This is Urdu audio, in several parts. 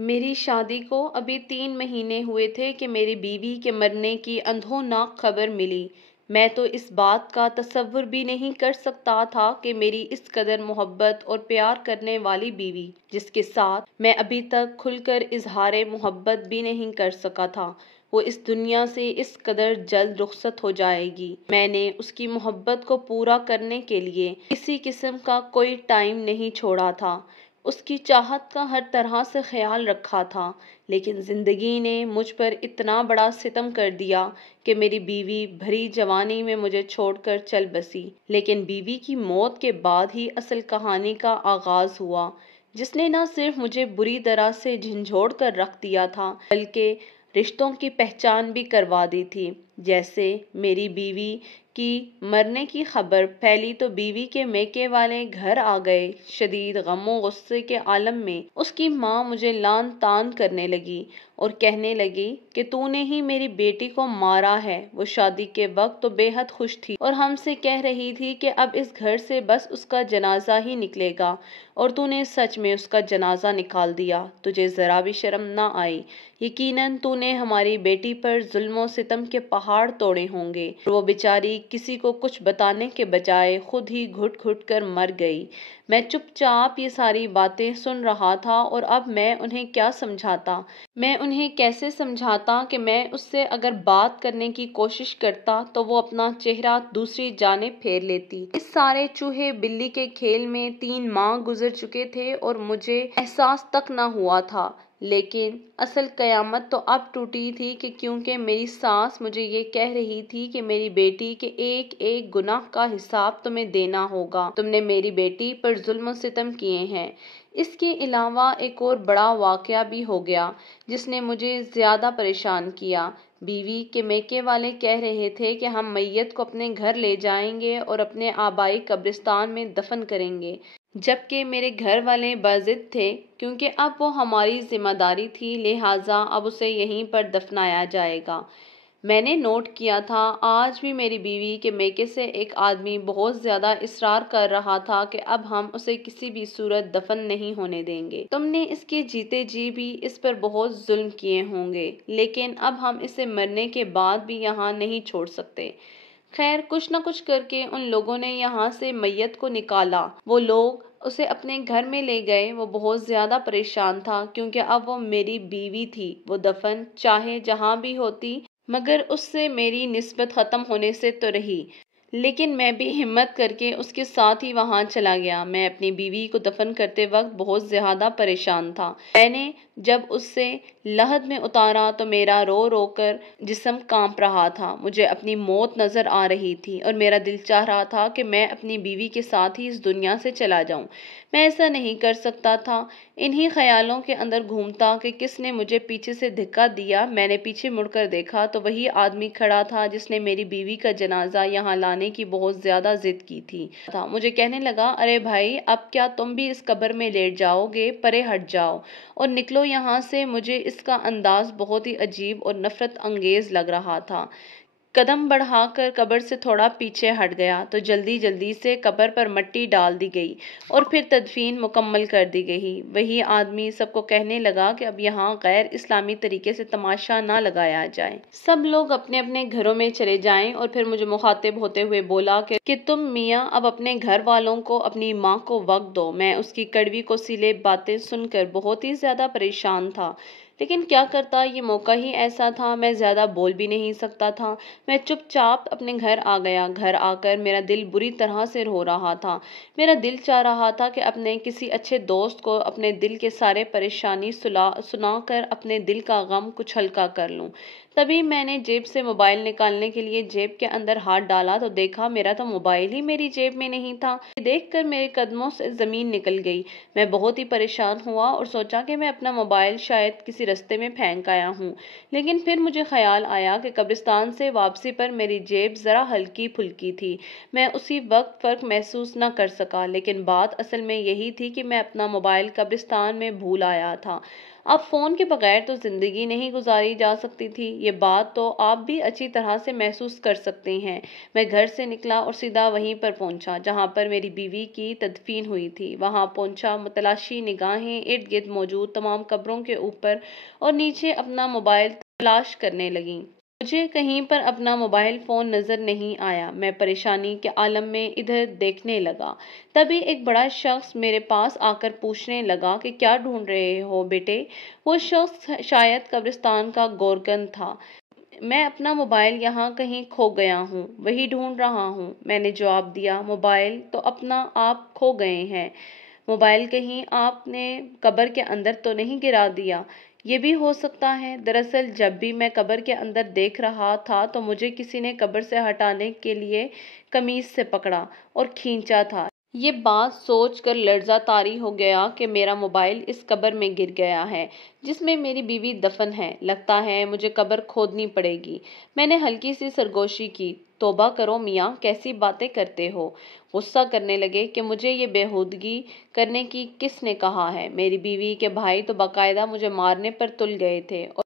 میری شادی کو ابھی 3 مہینے ہوئے تھے کہ میری بیوی کے مرنے کی اندھوناک خبر ملی۔ میں تو اس بات کا تصور بھی نہیں کر سکتا تھا کہ میری اس قدر محبت اور پیار کرنے والی بیوی، جس کے ساتھ میں ابھی تک کھل کر اظہار محبت بھی نہیں کر سکا تھا، وہ اس دنیا سے اس قدر جلد رخصت ہو جائے گی۔ میں نے اس کی محبت کو پورا کرنے کے لیے کسی قسم کا کوئی ٹائم نہیں چھوڑا تھا، اس کی چاہت کا ہر طرح سے خیال رکھا تھا، لیکن زندگی نے مجھ پر اتنا بڑا ستم کر دیا کہ میری بیوی بھری جوانی میں مجھے چھوڑ کر چل بسی۔ لیکن بیوی کی موت کے بعد ہی اصل کہانی کا آغاز ہوا، جس نے نہ صرف مجھے بری طرح سے جھنجھوڑ کر رکھ دیا تھا بلکہ رشتوں کی پہچان بھی کروا دی تھی۔ جیسے میری بیوی کی مرنے کی خبر پھیلی تو بیوی کے میکے والے گھر آ گئے۔ شدید غم و غصے کے عالم میں اس کی ماں مجھے لعن طعن کرنے لگی اور کہنے لگی کہ تو نے ہی میری بیٹی کو مارا ہے۔ وہ شادی کے وقت تو بے حد خوش تھی اور ہم سے کہہ رہی تھی کہ اب اس گھر سے بس اس کا جنازہ ہی نکلے گا، اور تو نے سچ میں اس کا جنازہ نکال دیا۔ تجھے ذرا بھی شرم نہ آئی؟ یقیناً تو نے ہماری بیٹی پر ظلم و ستم کے پہاڑ توڑے ہوں گے۔ وہ بیچاری کسی کو کچھ بتانے کے بجائے خود ہی گھٹ گھٹ کر مر گئی۔ میں چپ چاپ یہ ساری باتیں سن رہا تھا، اور اب میں انہیں کیا سمجھاتا؟ میں انہیں کیسے سمجھاتا کہ میں اس سے اگر بات کرنے کی کوشش کرتا تو وہ اپنا چہرہ دوسری جانب پھیر لیتی۔ اس سارے چوہے بلی کے کھیل میں 3 ماہ گزر چکے تھے اور مجھے احساس تک نہ ہوا تھا۔ لیکن اصل قیامت تو اب ٹوٹی تھی کہ کیونکہ میری ساس مجھے یہ کہہ رہی تھی کہ میری بیٹی کے ایک ایک گناہ کا حساب تمہیں دینا ہوگا، تم نے میری بیٹی پر ظلم و ستم کیے ہیں۔ اس کے علاوہ ایک اور بڑا واقعہ بھی ہو گیا جس نے مجھے زیادہ پریشان کیا۔ بیوی کے میکے والے کہہ رہے تھے کہ ہم میت کو اپنے گھر لے جائیں گے اور اپنے آبائی قبرستان میں دفن کریں گے، جبکہ میرے گھر والے باضد تھے کیونکہ اب وہ ہماری ذمہ داری تھی، لہٰذا اب اسے یہیں پر دفنایا جائے گا۔ میں نے نوٹ کیا تھا آج بھی میری بیوی کے میکے سے ایک آدمی بہت زیادہ اصرار کر رہا تھا کہ اب ہم اسے کسی بھی صورت دفن نہیں ہونے دیں گے۔ تم نے اس کے جیتے جی بھی اس پر بہت ظلم کیے ہوں گے، لیکن اب ہم اسے مرنے کے بعد بھی یہاں نہیں چھوڑ سکتے۔ خیر، کچھ نہ کچھ کر کے ان لوگوں نے یہاں سے میت کو نکالا۔ وہ لوگ اسے اپنے گھر میں لے گئے۔ وہ بہت زیادہ پریشان تھا کیونکہ اب وہ میری بیوی تھی۔ وہ دفن چاہے جہاں بھی ہوتی، مگر اس سے میری نسبت ختم ہونے سے تو رہی۔ لیکن میں بھی ہمت کر کے اس کے ساتھ ہی وہاں چلا گیا۔ میں اپنی بیوی کو دفن کرتے وقت بہت زیادہ پریشان تھا۔ میں نے جب اس سے لحد میں اتارا تو میرا رو رو کر جسم کانپ رہا تھا۔ مجھے اپنی موت نظر آ رہی تھی اور میرا دل چاہ رہا تھا کہ میں اپنی بیوی کے ساتھ ہی اس دنیا سے چلا جاؤں۔ میں ایسا نہیں کر سکتا تھا۔ انہی خیالوں کے اندر گھومتا کہ کس نے مجھے پیچھے سے دھکا دیا۔ میں نے پیچھے مڑ کر دیکھا تو وہی آدمی کھڑا تھا جس نے میری بیوی کا جنازہ یہاں لانے کی بہت زیادہ ضد کی تھی۔ مجھے کہنے لگا، ارے بھائی، اب کیا تم بھی اس قبر میں لیٹ جاؤ گے؟ پرے ہٹ جاؤ اور نکلو یہاں سے۔ مجھے اس کا انداز بہت ہی عجیب اور نفرت انگیز لگ رہا تھا۔ قدم بڑھا کر قبر سے تھوڑا پیچھے ہٹ گیا تو جلدی جلدی سے قبر پر مٹی ڈال دی گئی اور پھر تدفین مکمل کر دی گئی۔ وہی آدمی سب کو کہنے لگا کہ اب یہاں غیر اسلامی طریقے سے تماشا نہ لگایا جائے۔ سب لوگ اپنے اپنے گھروں میں چلے جائیں، اور پھر مجھے مخاطب ہوتے ہوئے بولا کہ تم میاں اب اپنے گھر والوں کو، اپنی ماں کو وقت دو۔ میں اس کی کڑوی کوسیلے باتیں سن کر بہت ہی زیادہ پریشان تھا، لیکن کیا کرتا، یہ موقع ہی ایسا تھا۔ میں زیادہ بول بھی نہیں سکتا تھا۔ میں چپ چاپ اپنے گھر آ گیا۔ گھر آ کر میرا دل بری طرح سے رو رہا تھا۔ میرا دل چاہ رہا تھا کہ اپنے کسی اچھے دوست کو اپنے دل کے سارے پریشانی سنا کر اپنے دل کا غم کچھ ہلکا کر لوں۔ تبھی میں نے جیب سے موبائل نکالنے کے لیے جیب کے اندر ہاتھ ڈالا تو دیکھا میرا تو موبائل ہی میری جیب میں نہیں تھا۔ یہ دیکھ کر میرے قدموں سے زمین نکل گئی۔ میں بہت ہی پریشان ہوا اور سوچا کہ میں اپنا موبائل شاید کسی رستے میں پھینک آیا ہوں، لیکن پھر مجھے خیال آیا کہ قبرستان سے واپسی پر میری جیب ذرا ہلکی پھلکی تھی۔ میں اسی وقت فرق محسوس نہ کر سکا، لیکن بات اصل میں یہی تھی کہ میں اپنا موبائل قبرستان میں بھول آیا تھا۔ اب فون کے بغیر تو زندگی نہیں گزاری جا سکتی تھی، یہ بات تو آپ بھی اچھی طرح سے محسوس کر سکتے ہیں۔ میں گھر سے نکلا اور سیدھا وہیں پر پہنچا جہاں پر میری بیوی کی تدفین ہوئی تھی۔ وہاں پہنچا، متلاشی نگاہیں ارد گرد موجود تمام قبروں کے اوپر اور نیچے اپنا موبائل تلاش کرنے لگیں۔ مجھے کہیں پر اپنا موبائل فون نظر نہیں آیا۔ میں پریشانی کے عالم میں ادھر دیکھنے لگا۔ تبھی ایک بڑا شخص میرے پاس آ کر پوچھنے لگا کہ کیا ڈھونڈ رہے ہو بیٹے؟ وہ شخص شاید قبرستان کا گورکن تھا۔ میں اپنا موبائل یہاں کہیں کھو گیا ہوں، وہی ڈھونڈ رہا ہوں، میں نے جواب دیا۔ موبائل تو اپنا آپ کھو گئے ہیں، موبائل کہیں آپ نے قبر کے اندر تو نہیں گرا دیا؟ یہ بھی ہو سکتا ہے۔ دراصل جب بھی میں قبر کے اندر دیکھ رہا تھا تو مجھے کسی نے قبر سے ہٹانے کے لیے قمیص سے پکڑا اور کھینچا تھا۔ یہ بات سوچ کر لرزہ طاری ہو گیا کہ میرا موبائل اس قبر میں گر گیا ہے جس میں میری بیوی دفن ہے۔ لگتا ہے مجھے قبر کھودنی پڑے گی۔ میں نے ہلکی سی سرگوشی کی۔ توبہ کرو میاں، کیسی باتیں کرتے ہو؟ غصہ کرنے لگے کہ مجھے یہ بےہودگی کرنے کی کس نے کہا ہے؟ میری بیوی کے بھائی تو باقاعدہ مجھے مارنے پر تل گئے تھے اور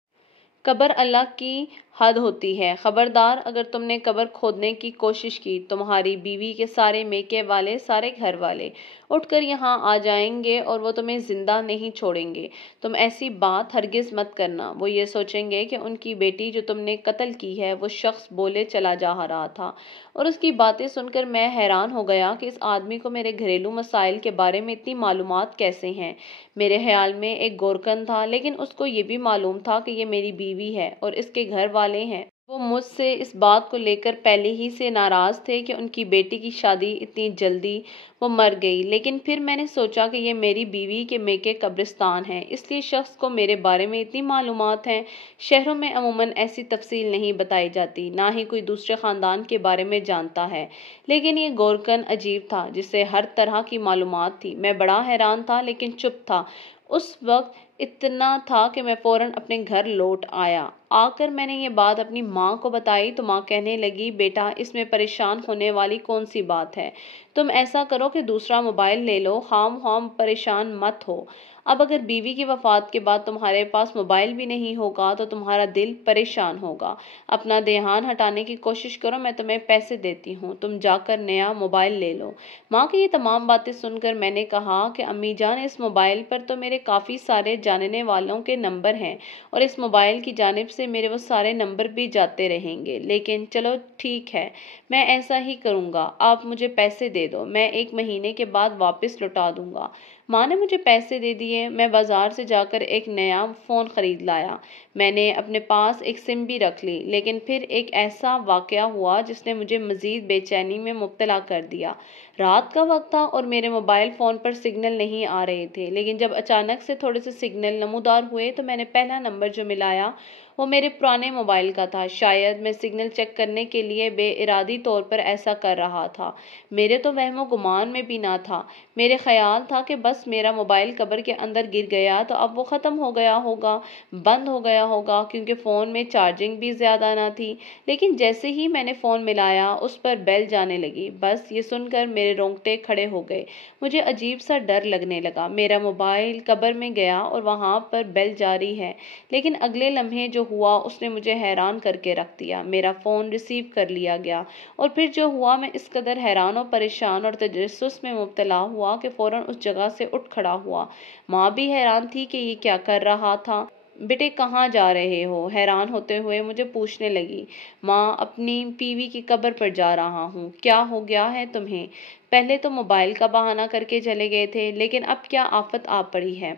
قبر اللہ کی حد ہوتی ہے، خبردار اگر تم نے قبر کھودنے کی کوشش کی، تمہاری بیوی کے سارے میکے والے، سارے گھر والے اٹھ کر یہاں آ جائیں گے اور وہ تمہیں زندہ نہیں چھوڑیں گے۔ تم ایسی بات ہرگز مت کرنا، وہ یہ سوچیں گے کہ ان کی بیٹی جو تم نے قتل کی ہے۔ وہ شخص بولے چلا جا رہا تھا اور اس کی باتیں سن کر میں حیران ہو گیا کہ اس آدمی کو میرے گھریلو مسائل کے بارے میں اتنی معلومات کیسے ہیں۔ میرے خیال میں ایک گورکن تھا، لیکن اس کو یہ بھی معلوم تھا کہ یہ میری بیوی ہے اور اس کے گھر والے ہیں۔ وہ مجھ سے اس بات کو لے کر پہلے ہی سے ناراض تھے کہ ان کی بیٹی کی شادی اتنی جلدی وہ مر گئی، لیکن پھر میں نے سوچا کہ یہ میری بیوی کے میکے قبرستان ہے، اس لیے شخص کو میرے بارے میں اتنی معلومات ہیں۔ شہروں میں عموماً ایسی تفصیل نہیں بتائی جاتی، نہ ہی کوئی دوسرے خاندان کے بارے میں جانتا ہے، لیکن یہ گورکن عجیب تھا جسے ہر طرح کی معلومات تھی۔ میں بڑا حیران تھا لیکن چپ تھا۔ اس وقت اتنا تھا کہ میں فوراً اپنے گھر لوٹ آیا۔ آ کر میں نے یہ بات اپنی ماں کو بتائی تو ماں کہنے لگی، بیٹا اس میں پریشان ہونے والی کون سی بات ہے؟ تم ایسا کرو کہ دوسرا موبائل لے لو، خام خواہ پریشان مت ہو۔ اب اگر بیوی کی وفات کے بعد تمہارے پاس موبائل بھی نہیں ہوگا تو تمہارا دل پریشان ہوگا۔ اپنا دھیان ہٹانے کی کوشش کرو، میں تمہیں پیسے دیتی ہوں، تم جا کر نیا موبائل لے لو۔ ماں کی یہ تمام باتیں سن کر میں نے کہا کہ امی جان، اس موبائل پر تو میرے کافی سارے جاننے والوں کے نمبر ہیں اور اس موبائل کی جانب سے میرے وہ سارے نمبر بھی جاتے رہیں گے، لیکن چلو ٹھیک ہے، میں ایسا ہی کروں گا۔ آپ مجھے پیسے دے دو، میں 1 مہینے کے بعد واپس لوٹا دوں گا۔ ماں نے مجھے پیسے دے دیے۔ میں بازار سے جا کر ایک نیا فون خرید لایا۔ میں نے اپنے پاس ایک سم بھی رکھ لی، لیکن پھر ایک ایسا واقعہ ہوا جس نے مجھے مزید بے چینی میں مبتلا کر دیا۔ رات کا وقت تھا اور میرے موبائل فون پر سگنل نہیں آ رہے تھے، لیکن جب اچانک سے تھوڑے سے سگنل نمودار ہوئے تو میں نے پہلا نمبر جو ملایا وہ میرے پرانے موبائل کا تھا۔ شاید میں سگنل چیک کرنے کے لیے بے ارادی طور پر ایسا کر رہا تھا، میرے تو وہم و گمان میں بھی نہ تھا۔ میرے خیال تھا کہ بس میرا موبائل قبر کے اندر گر گیا تو اب وہ ختم ہو گیا ہوگا، بند ہو گیا ہوگا، کیونکہ فون میں چارجنگ بھی زیادہ نہ تھی۔ لیکن جیسے ہی میں نے فون ملایا اس پر بیل جانے لگی۔ بس یہ سن کر میرے رونگٹے کھڑے ہو گئے۔ مجھے عجیب سا ڈر لگنے لگا۔ میرا موبائل قبر میں گیا اور وہاں پر بیل جاری ہے، لیکن اگلے لمحے جو ہوا اس نے مجھے حیران کر کے رکھ دیا۔ میرا فون ریسیو کر لیا گیا اور پھر جو ہوا، میں اس قدر حیران و پریشان اور تجسس میں مبتلا ہوا کہ فوراً اس جگہ سے اٹھ کھڑا ہوا۔ ماں بھی حیران تھی کہ یہ کیا کر رہا تھا۔ بیٹے کہاں جا رہے ہو؟ حیران ہوتے ہوئے مجھے پوچھنے لگی۔ ماں، اپنی بیوی کی قبر پر جا رہا ہوں۔ کیا ہو گیا ہے تمہیں؟ پہلے تو موبائل کا بہانہ کر کے چلے گئے تھے، لیکن اب کیا آفت آ پڑی ہے؟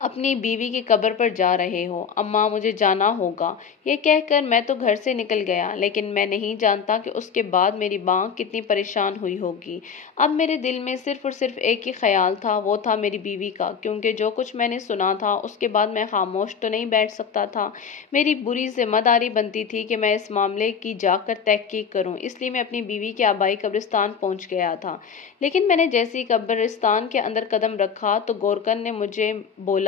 اپنی بیوی کی قبر پر جا رہے ہو؟ اماں، مجھے جانا ہوگا۔ یہ کہہ کر میں تو گھر سے نکل گیا، لیکن میں نہیں جانتا کہ اس کے بعد میری ماں کتنی پریشان ہوئی ہوگی۔ اب میرے دل میں صرف اور صرف ایک ہی خیال تھا، وہ تھا میری بیوی کا، کیونکہ جو کچھ میں نے سنا تھا اس کے بعد میں خاموش تو نہیں بیٹھ سکتا تھا۔ میری بری ذمہ داری بنتی تھی کہ میں اس معاملے کی جا کر تحقیق کروں، اس لیے میں اپنی بیوی کے آبائی قبرستان پہنچ گیا تھا۔ لیکن میں نے جیسے ہی قبرستان کے اندر قدم رکھا تو گورکن نے مجھے بولا،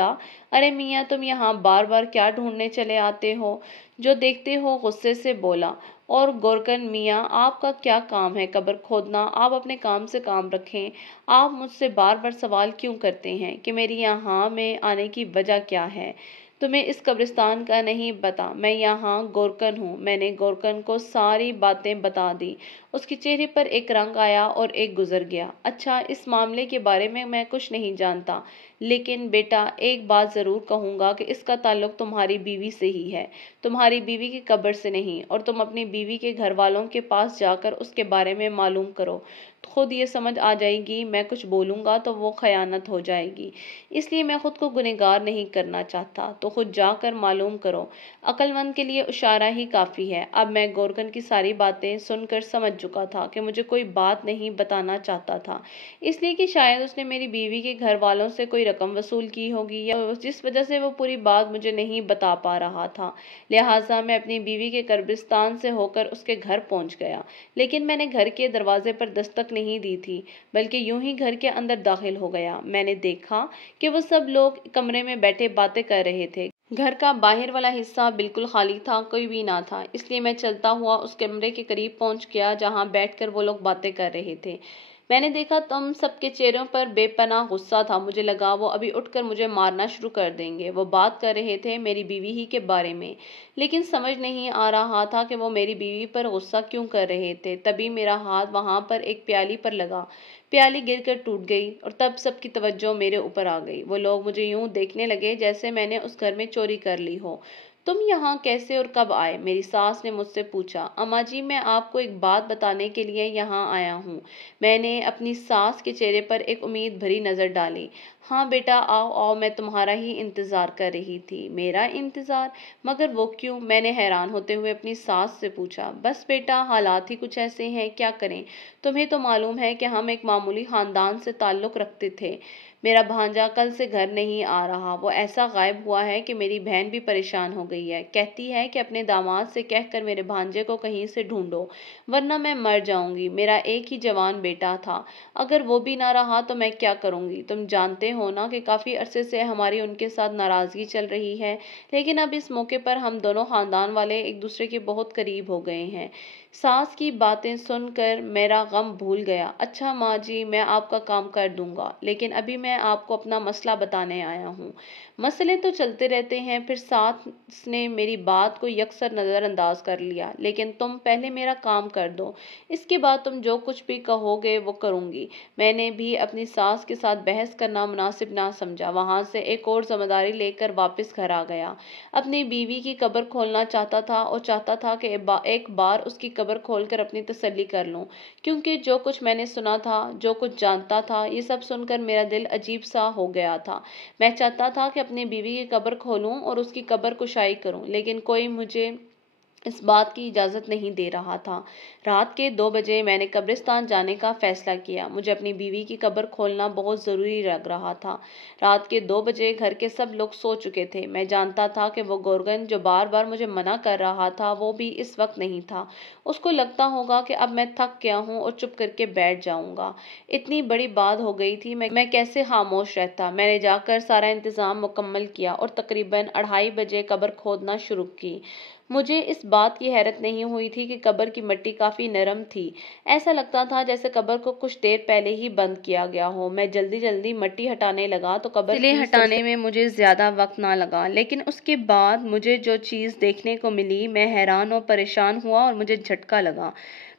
ارے میاں، تم یہاں بار بار کیا ڈھونڈنے چلے آتے ہو؟ جو دیکھتے ہو غصے سے بولا۔ اور گورکن میاں آپ کا کیا کام ہے قبر کھودنا؟ آپ اپنے کام سے کام رکھیں۔ آپ مجھ سے بار بار سوال کیوں کرتے ہیں کہ میری یہاں میں آنے کی وجہ کیا ہے؟ تمہیں اس قبرستان کا نہیں پتا، میں یہاں گورکن ہوں۔ میں نے گورکن کو ساری باتیں بتا دی۔ اس کے چہرے پر ایک رنگ آیا اور ایک گزر گیا۔ اچھا، اس معاملے کے بارے میں کچھ نہیں جانتا، لیکن بیٹا ایک بات ضرور کہوں گا کہ اس کا تعلق تمہاری بیوی سے ہی ہے، تمہاری بیوی کی قبر سے نہیں، اور تم اپنی بیوی کے گھر والوں کے پاس جا کر اس کے بارے میں معلوم کرو۔ خود یہ سمجھ آ جائے گی میں کچھ بولوں گا تو وہ خیانت ہو جائے گی، اس لیے میں خود کو گنہگار نہیں کرنا چاہتا، تو خود جا کر معلوم کرو۔ عقل مند کے لیے اشارہ ہی کافی ہے۔ اب میں گورکن کی ساری باتیں سن کر سمجھ چکا تھا کہ مجھے کوئی بات نہیں بتانا چاہتا تھا، اس لیے کہ شاید اس نے میری بیوی کے گھر والوں سے کوئی رقم وصول کی ہوگی، یا جس وجہ سے وہ پوری بات مجھے نہیں بتا پا رہا تھا۔ لہٰذا میں اپنی بیوی کے قبرستان سے ہو کر اس کے گھر پہنچ گیا، لیکن میں نے گھر کے دروازے پر دستک نہیں دی تھی، بلکہ یوں ہی گھر کے اندر داخل ہو گیا۔ میں نے دیکھا کہ وہ سب لوگ کمرے میں بیٹھے باتیں کر رہے تھے۔ گھر کا باہر والا حصہ بالکل خالی تھا، کوئی بھی نہ تھا، اس لیے میں چلتا ہوا اس کمرے کے قریب پہنچ گیا جہاں بیٹھ کر وہ لوگ باتیں کر رہے تھے۔ میں نے دیکھا تم سب کے چہروں پر بے پناہ غصہ تھا، مجھے لگا وہ ابھی اٹھ کر مجھے مارنا شروع کر دیں گے۔ وہ بات کر رہے تھے میری بیوی ہی کے بارے میں، لیکن سمجھ نہیں آ رہا تھا کہ وہ میری بیوی پر غصہ کیوں کر رہے تھے۔ تبھی میرا ہاتھ وہاں پر ایک پیالی پر لگا، پیالی گر کر ٹوٹ گئی، اور تب سب کی توجہ میرے اوپر آ گئی۔ وہ لوگ مجھے یوں دیکھنے لگے جیسے میں نے اس گھر میں چوری کر لی ہو۔ تم یہاں کیسے اور کب آئے؟ میری ساس نے مجھ سے پوچھا۔ اماں جی، میں آپ کو ایک بات بتانے کے لیے یہاں آیا ہوں۔ میں نے اپنی ساس کے چہرے پر ایک امید بھری نظر ڈالی۔ ہاں بیٹا، آؤ آؤ، میں تمہارا ہی انتظار کر رہی تھی۔ میرا انتظار؟ مگر وہ کیوں؟ میں نے حیران ہوتے ہوئے اپنی ساس سے پوچھا۔ بس بیٹا، حالات ہی کچھ ایسے ہیں، کیا کریں؟ تمہیں تو معلوم ہے کہ ہم ایک معمولی خاندان سے تعلق رکھتے تھے۔ میرا بھانجا کل سے گھر نہیں آ رہا، وہ ایسا غائب ہوا ہے کہ میری بہن بھی پریشان ہو گئی ہے، کہتی ہے کہ اپنے داماد سے کہہ کر میرے بھانجے کو کہیں سے ڈھونڈو، ورنہ میں مر جاؤں گی۔ میرا ایک ہی جوان بیٹا تھا، اگر وہ بھی نہ رہا تو میں کیا کروں گی؟ تم جانتے ہو نا کہ کافی عرصے سے ہماری ان کے ساتھ ناراضگی چل رہی ہے، لیکن اب اس موقع پر ہم دونوں خاندان والے ایک دوسرے کے بہت قریب ہو گئے ہیں۔ ساس کی باتیں سن کر میرا غم بھول گیا۔ اچھا ماں جی، میں آپ کا کام کر دوں گا، لیکن ابھی میں آپ کو اپنا مسئلہ بتانے آیا ہوں۔ مسئلے تو چلتے رہتے ہیں۔ پھر ساس نے میری بات کو یکسر نظر انداز کر لیا۔ لیکن تم پہلے میرا کام کر دو، اس کے بعد تم جو کچھ بھی کہو گے وہ کروں گی۔ میں نے بھی اپنی ساس کے ساتھ بحث کرنا مناسب نہ سمجھا، وہاں سے ایک اور ذمہ داری لے کر واپس گھر آ گیا۔ اپنی بیوی کی قبر کھولنا چاہتا تھا، اور چاہتا تھا کہ ایک بار اس کی قبر کھول کر اپنی تسلی کر لوں، کیونکہ جو کچھ میں نے سنا تھا، جو کچھ جانتا تھا، یہ سب سن کر میرا دل عجیب سا ہو گیا تھا۔ میں چاہتا تھا کہ اپنی بیوی کی قبر کھولوں اور اس کی قبر کشائی کروں، لیکن کوئی مجھے اس بات کی اجازت نہیں دے رہا تھا۔ رات کے 2 بجے میں نے قبرستان جانے کا فیصلہ کیا۔ مجھے اپنی بیوی کی قبر کھولنا بہت ضروری لگ رہا تھا۔ رات کے 2 بجے گھر کے سب لوگ سو چکے تھے۔ میں جانتا تھا کہ وہ گورکن جو بار بار مجھے منع کر رہا تھا، وہ بھی اس وقت نہیں تھا۔ اس کو لگتا ہوگا کہ اب میں تھک گیا ہوں اور چپ کر کے بیٹھ جاؤں گا۔ اتنی بڑی بات ہو گئی تھی، میں کیسے خاموش رہتا؟ میں نے جا کر سارا انتظام مکمل کیا اور تقریباً 2:30 بجے قبر کھودنا شروع کی۔ مجھے اس بات کی حیرت نہیں ہوئی تھی کہ قبر کی مٹی کافی نرم تھی۔ ایسا لگتا تھا جیسے قبر کو کچھ دیر پہلے ہی بند کیا گیا ہو۔ میں جلدی جلدی مٹی ہٹانے لگا تو قبر کی ہٹانے میں مجھے زیادہ وقت نہ لگا، لیکن اس کے بعد مجھے جو چیز دیکھنے کو ملی، میں حیران اور پریشان ہوا اور مجھے جھٹکا لگا۔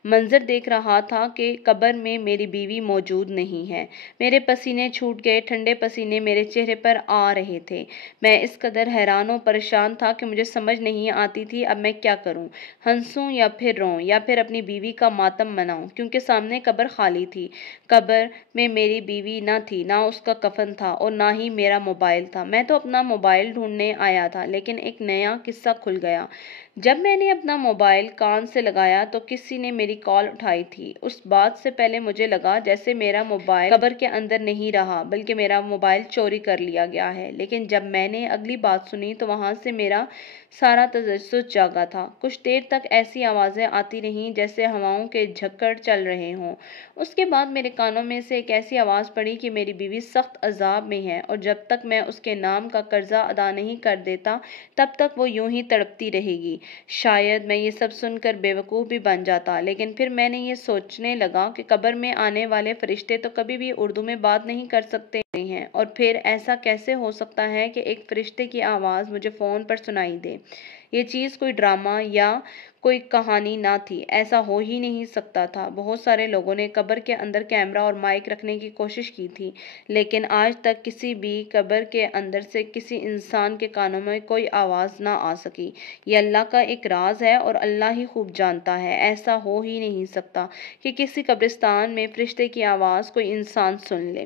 منظر دیکھ رہا تھا کہ قبر میں میری بیوی موجود نہیں ہے۔ میرے پسینے چھوٹ گئے، ٹھنڈے پسینے میرے چہرے پر آ رہے تھے۔ میں اس قدر حیران و پریشان تھا کہ مجھے سمجھ نہیں آتی تھی اب میں کیا کروں، ہنسوں یا پھر روؤں یا پھر اپنی بیوی کا ماتم مناؤں، کیونکہ سامنے قبر خالی تھی۔ قبر میں میری بیوی نہ تھی، نہ اس کا کفن تھا اور نہ ہی میرا موبائل تھا۔ میں تو اپنا موبائل ڈھونڈنے آیا تھا، لیکن ایک نیا قصہ کھل گیا۔ جب میں نے اپنا موبائل کان سے لگایا تو کسی نے میری میری کال اٹھائی تھی۔ اس بات سے پہلے مجھے لگا جیسے میرا موبائل قبر کے اندر نہیں رہا بلکہ میرا موبائل چوری کر لیا گیا ہے، لیکن جب میں نے اگلی بات سنی تو وہاں سے میرا سارا تجسس جاگا تھا۔ کچھ دیر تک ایسی آوازیں آتی رہیں جیسے ہواؤں کے جھکڑ چل رہے ہوں۔ اس کے بعد میرے کانوں میں سے ایک ایسی آواز پڑی کہ میری بیوی سخت عذاب میں ہے اور جب تک میں اس کے نام کا قرضہ ادا نہیں کر دیتا تب تک وہ یوں ہی تڑپتی رہے گی۔ شاید میں یہ سب سن کر بے وقوف بھی بن جاتا، لیکن پھر میں نے یہ سوچنے لگا کہ قبر میں آنے والے فرشتے تو کبھی بھی اردو میں بات نہیں کر سکتے ہیں، اور پھر ایسا کیسے ہو سکتا ہے کہ ایک فرشتے کی آواز مجھے فون پر سنائی دے؟ یہ چیز کوئی ڈرامہ یا کوئی کہانی نہ تھی، ایسا ہو ہی نہیں سکتا تھا۔ بہت سارے لوگوں نے قبر کے اندر کیمرہ اور مائک رکھنے کی کوشش کی تھی، لیکن آج تک کسی بھی قبر کے اندر سے کسی انسان کے کانوں میں کوئی آواز نہ آ سکی۔ یہ اللہ کا ایک راز ہے اور اللہ ہی خوب جانتا ہے، ایسا ہو ہی نہیں سکتا کہ کسی قبرستان میں فرشتے کی آواز کوئی انسان سن لے۔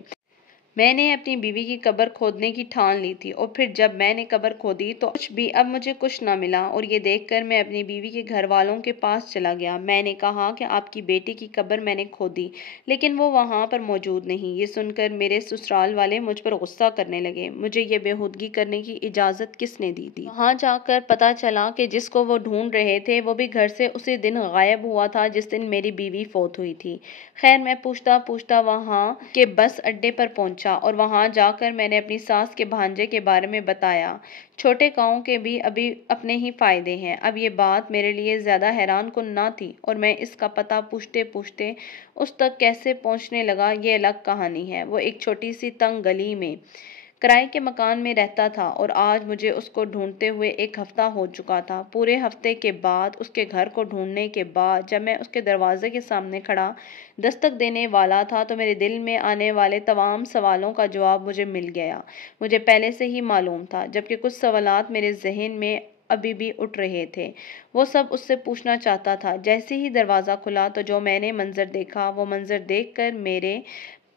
میں نے اپنی بیوی کی قبر کھودنے کی ٹھان لی تھی، اور پھر جب میں نے قبر کھودی تو کچھ بھی اب مجھے کچھ نہ ملا، اور یہ دیکھ کر میں اپنی بیوی کے گھر والوں کے پاس چلا گیا۔ میں نے کہا کہ آپ کی بیٹی کی قبر میں نے کھودی، لیکن وہ وہاں پر موجود نہیں۔ یہ سن کر میرے سسرال والے مجھ پر غصہ کرنے لگے۔ مجھے یہ بےہودگی کرنے کی اجازت کس نے دی تھی؟ وہاں جا کر پتہ چلا کہ جس کو وہ ڈھونڈ رہے تھے وہ بھی گھر سے اسی دن غائب ہوا تھا جس دن میری بیوی فوت ہوئی تھی۔ خیر، میں پوچھتا پوچھتا وہاں کے بس اڈے پر پہنچا، اور وہاں جا کر میں نے اپنی ساس کے بھانجے کے بارے میں بتایا۔ چھوٹے کاؤں کے بھی ابھی اپنے ہی فائدے ہیں۔ اب یہ بات میرے لیے زیادہ حیران کن نہ تھی، اور میں اس کا پتہ پوچھتے پوچھتے اس تک کیسے پہنچنے لگا یہ الگ کہانی ہے۔ وہ ایک چھوٹی سی تنگ گلی میں کرائے کے مکان میں رہتا تھا، اور آج مجھے اس کو ڈھونڈتے ہوئے ایک ہفتہ ہو چکا تھا۔ پورے ہفتے کے بعد، اس کے گھر کو ڈھونڈنے کے بعد، جب میں اس کے دروازے کے سامنے کھڑا دستک دینے والا تھا تو میرے دل میں آنے والے تمام سوالوں کا جواب مجھے مل گیا۔ مجھے پہلے سے ہی معلوم تھا، جبکہ کچھ سوالات میرے ذہن میں ابھی بھی اٹھ رہے تھے۔ وہ سب اس سے پوچھنا چاہتا تھا۔ جیسے ہی دروازہ کھلا تو جو میں نے منظر دیکھا، وہ منظر دیکھ کر میرے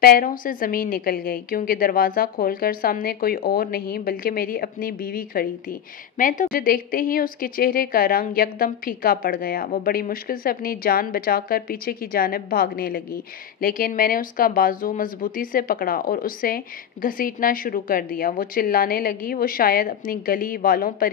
پیروں سے زمین نکل گئی، کیونکہ دروازہ کھول کر سامنے کوئی اور نہیں بلکہ میری اپنی بیوی کھڑی تھی۔ میں تو مجھے دیکھتے ہی اس کے چہرے کا رنگ یکدم پھیکا پڑ گیا۔ وہ بڑی مشکل سے اپنی جان بچا کر پیچھے کی جانب بھاگنے لگی، لیکن میں نے اس کا بازو مضبوطی سے پکڑا اور اسے گھسیٹنا شروع کر دیا۔ وہ چلانے لگی۔ وہ شاید اپنی گلی والوں پر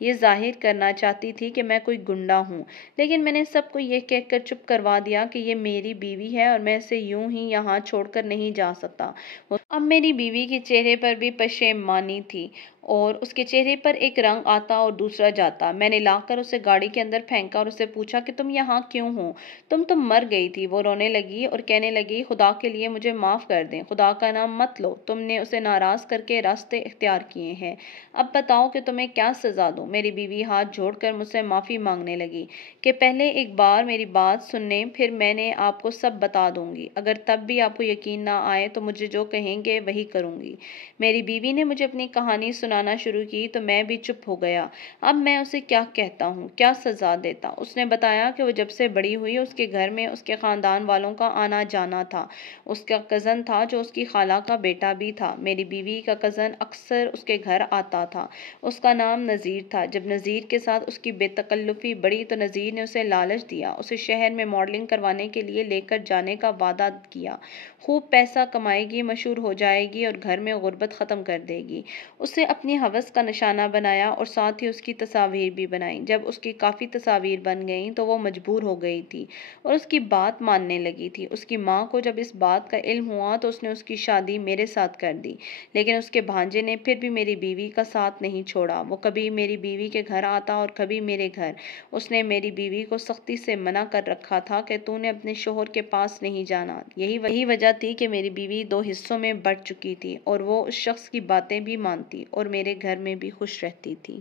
یہ ظاہر کرنا چاہتی تھی کہ میں کوئی گنڈا ہوں، لیکن میں نے سب کو یہ کہہ کر چپ کروا دیا کہ یہ میری بیوی ہے اور میں اسے یوں ہی یہاں چھوڑ کر نہیں جا سکتا۔ اب میری بیوی کے چہرے پر بھی پشیمانی تھی، اور اس کے چہرے پر ایک رنگ آتا اور دوسرا جاتا۔ میں نے لا کر اسے گاڑی کے اندر پھینکا اور اسے پوچھا کہ تم یہاں کیوں ہو؟ تم تو مر گئی تھی۔ وہ رونے لگی اور کہنے لگی، خدا کے لیے مجھے معاف کر دیں، خدا کا نام مت لو، تم نے اسے ناراض کر کے راستے اختیار کیے ہیں، اب بتاؤ کہ تمہیں کیا سزا دوں؟ میری بیوی ہاتھ جوڑ کر مجھ سے معافی مانگنے لگی کہ پہلے ایک بار میری بات سن لیں، پھر میں نے آپ کو سب بتا دوں گی۔ اگر تب بھی آپ کو یقین نہ آئے تو مجھے جو کہیں گے وہی کروں گی۔ میری بیوی نے مجھے اپنی کہانی سنانا شروع کی تو میں بھی چپ ہو گیا۔ اب میں اسے کیا کہتا ہوں، کیا سزا دیتا؟ اس نے بتایا کہ وہ جب سے بڑی ہوئی اس کے گھر میں اس کے خاندان والوں کا آنا جانا تھا۔ اس کا کزن تھا جو اس کی خالہ کا بیٹا بھی تھا۔ میری بیوی کا کزن اکثر اس کے گھر آتا تھا۔ اس کا نام نذیر تھا۔ جب نذیر کے ساتھ اس کی بے تکلفی بڑھی تو نذیر نے اسے لالچ دیا، اسے شہر میں ماڈلنگ کروانے کے لیے لے کر جانے کا وعدہ کیا۔ خوب پیسہ کمائے گی، مشہور ہو جائے گی اور گھر میں غربت ختم کر دے گی۔ اسے اپنی ہوس کا نشانہ بنایا اور ساتھ ہی اس کی تصاویر بھی بنائیں۔ جب اس کی کافی تصاویر بن گئیں تو وہ مجبور ہو گئی تھی اور اس کی بات ماننے لگی تھی۔ اس کی ماں کو جب اس بات کا علم ہوا تو اس نے اس کی شادی میرے ساتھ کر دی، لیکن اس کے بھانجے نے پھر بھی میری بیوی کا ساتھ نہیں چھوڑا۔ وہ کبھی میری بیوی کے گھر آتا اور کبھی میرے گھر۔ اس نے میری بیوی کو سختی سے منع کر رکھا تھا کہ تو نے اپنے شوہر کے پاس نہیں جانا۔ یہی وجہ تھی کہ میری بیوی 2 حصوں میں بٹ چکی تھی، اور وہ اس شخص کی باتیں بھی مانتی اور میرے گھر میں بھی خوش رہتی تھی۔